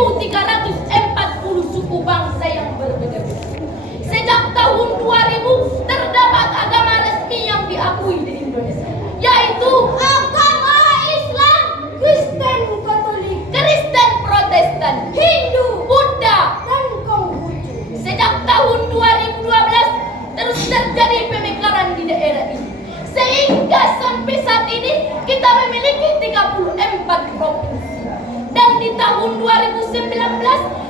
1340 suku bangsa yang berbeda-beda. Sejak tahun 2000 terdapat agama resmi yang diakui di Indonesia, yaitu agama Islam, Kristen Katolik, Kristen Protestan, Hindu, Buddha, dan Konghucu. Sejak tahun 2012 terus terjadi pemekaran di daerah ini, sehingga sampai saat ini kita memiliki 34 provinsi. Dan di tahun 2019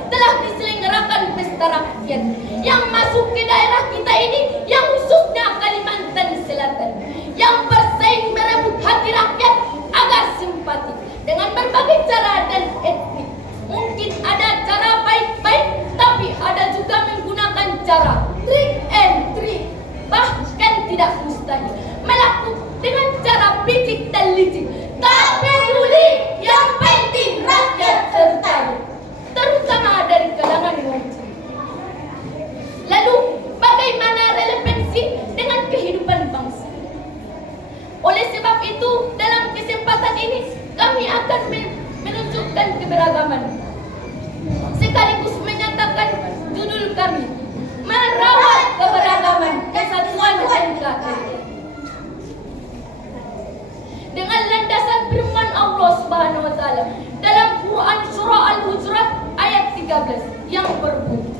telah diselenggarakan pesta rakyat yang masuk ke daerah kita ini, yang khususnya Kalimantan Selatan, yang bersaing merebut hati rakyat agar simpati dengan berbagai cara dan etnik. Mungkin ada cara baik-baik, tapi ada juga menggunakan cara trick and treat. Bahkan tidak mustahil melakukan dengan cara picik dan licik. Tak peduli, yang penting rakyat tertarik, terutama dari kalangan wajib. Lalu bagaimana relevansi dengan kehidupan bangsa? Oleh sebab itu, dalam kesempatan ini kami akan menunjukkan keberagaman, sekaligus menyatakan judul kami, merawat keberagaman, kesatuan NKRI. Dengan landasan firman Allah Subhanahu wa taala dalam Quran surah Al-Hujurat ayat 13 yang berbunyi,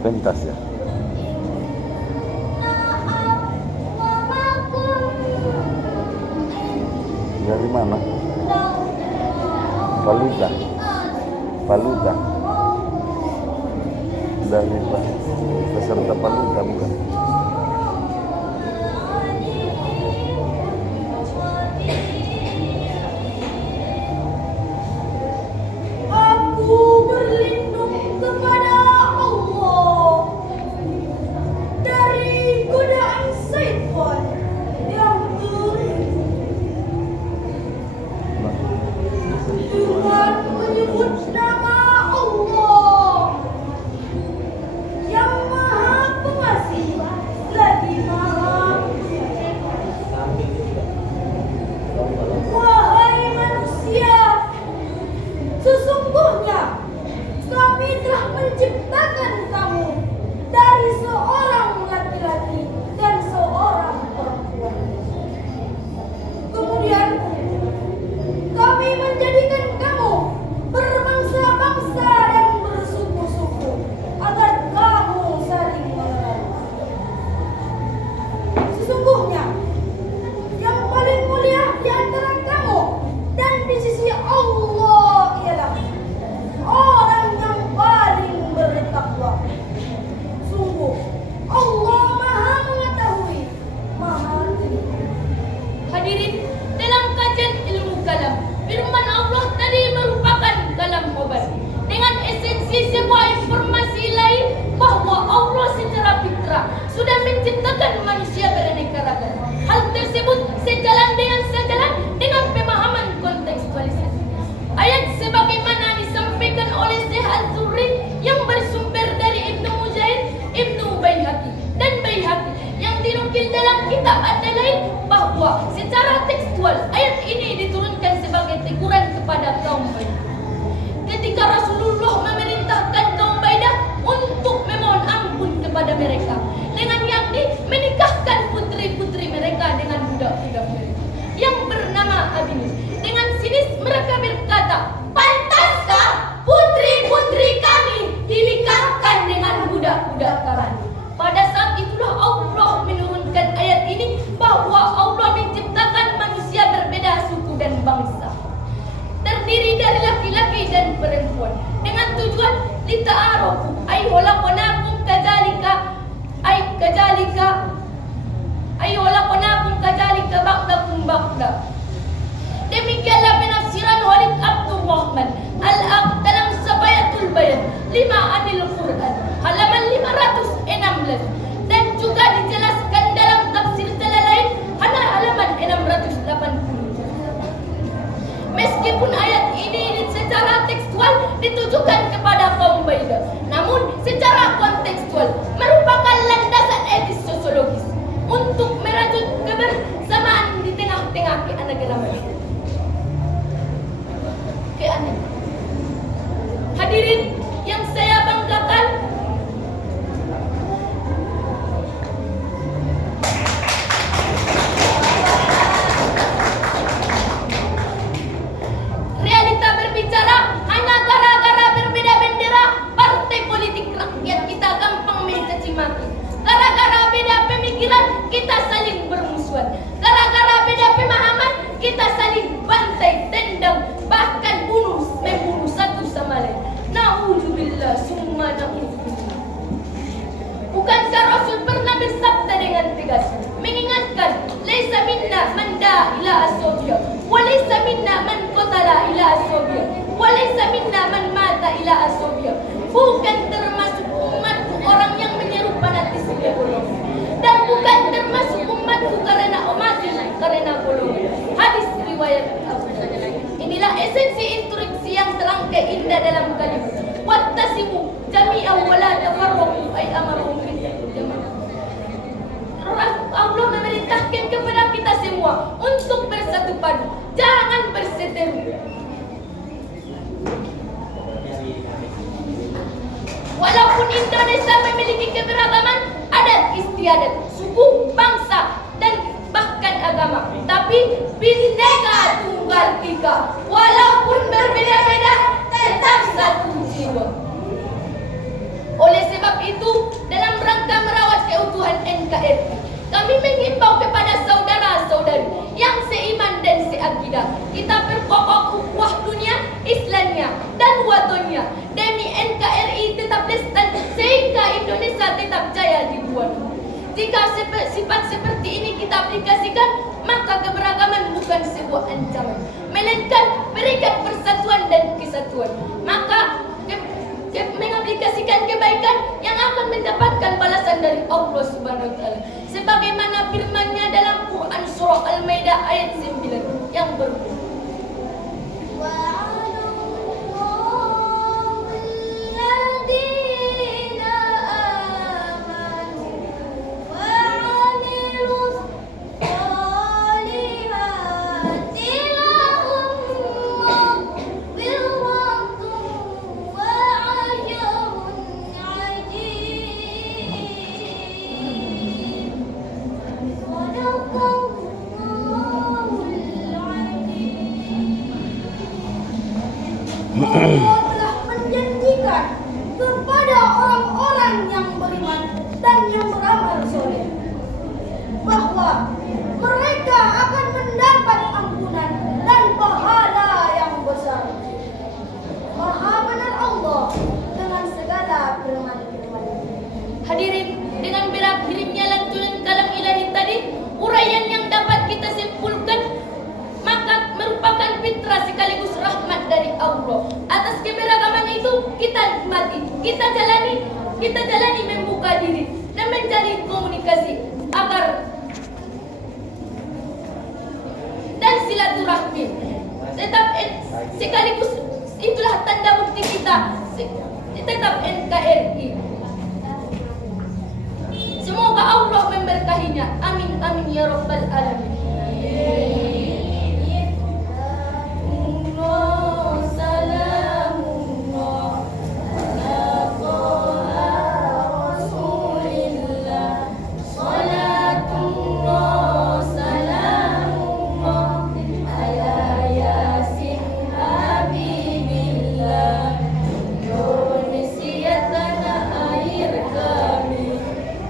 pentas ya. Dari mana? Paluda. Paluda. Dari peserta Paluda bukan? Secara tekstual, ayat ini diturunkan sebagai teguran kepada kaum Baidah. Ketika Rasulullah memerintahkan kaum Baidah untuk memohon ampun kepada mereka dengan yakni menikahkan tujuan lita'arofu ay khalaqnakum kadzalika ba'dakum ba'da. Demikianlah penafsiran Walid Abdul Rahman Al-Aq dalam Sabayatul Bayan 5 Anil Quran halaman 516, dan juga dijelaskan dalam tafsir lain halaman 680. Meskipun ayat ini secara tekstual ditujukan kepada kaum Baidah, namun secara kontekstual merupakan landasan etis sosiologis untuk merajut kebersamaan di tengah-tengah keanekaragaman. Hadirin yang saya banggakan, realita berbicara hanya gara-gara berbeda bendera partai politik rakyat kita gampang mencaci maki. Gara-gara beda pemikiran kita saling bermusuhan. Gara-gara beda pemahaman kita saling bantai, tendang, bahkan membunuh satu sama lain. Na'udzubillah summa na'udzubillah. Bukankah Rasul pernah bersabda dengan tegas mengingatkan, laisa minna man da ila ashabiyah wa laisa minna man qatala ila ashabiyah wa laisa minna man mata ila ashabiyah. Bukan termasuk umatku orang yang menyeru fanatis ideologi, dan bukan termasuk umatku karena mati karena golongan. Hadis riwayat Abu Daud. Inilah esensi instruksi yang terangkai indah dalam kalimat wattasimu jami'an wa la tafarraqu ay amaruhum bil jamaah. Allah memerintahkan kepada kita semua untuk bersatu padu, jangan berseteru. Walaupun Indonesia memiliki keberagaman adat istiadat, suku, bangsa, dan bahkan agama, tapi Bhinneka Tunggal Ika, walaupun berbeda-beda tetap satu jiwa. Oleh sebab itu, dalam rangka merawat keutuhan NKRI, kami menghimbau kepada saudara-saudari yang seiman dan seakidah, kita perkokoh ukhuwah dunia Islamnya dan watonnya demi NKRI tetap lestari sehingga Indonesia tetap jaya di dunia. Jika sifat seperti ini kita aplikasikan, maka keberagaman bukan sebuah ancaman, melainkan berikan persatuan dan kesatuan. Maka mengaplikasikan kebaikan yang akan mendapatkan balasan dari Allah Subhanahu wa taala. Sebagaimana firman-Nya dalam Quran surah Al-Maidah ayat 9 yang berbunyi, Allah telah menjanjikan kepada orang-orang yang beriman dan yang beramal soleh bahwa mereka akan mendapat ampunan dan pahala yang besar. Maha benar Allah dengan segala firman-Nya. hadirin, dengan berakhirnya lantunan kalam ilahi tadi, uraian yang dapat kita simpulkan maka merupakan fitrah sekaligus rahmat dari Allah. Atas keberagaman itu kita nikmati, kita jalani membuka diri dan menjalin komunikasi agar dan silaturahmi. Tetap sekaligus itulah tanda bukti kita tetap NKRI. Semoga Allah memberkahinya. Amin amin ya rabbal alamin.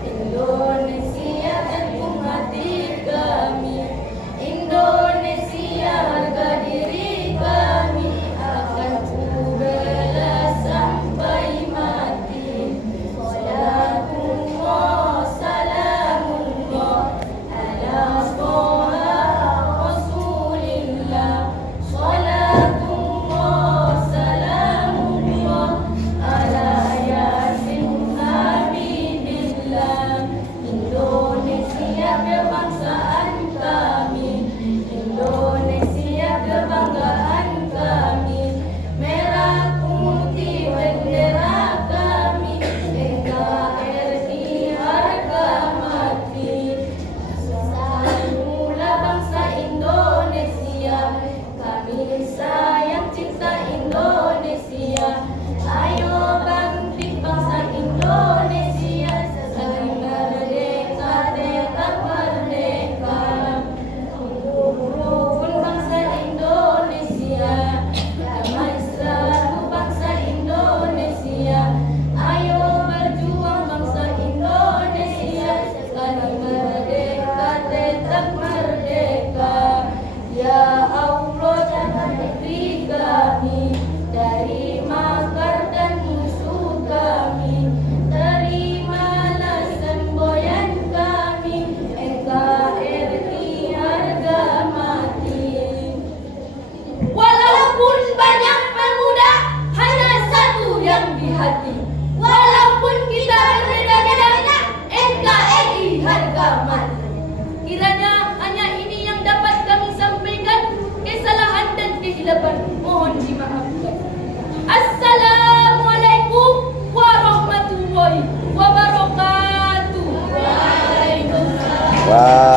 Indonesia, hati kami. Indonesia kebangsaan kami.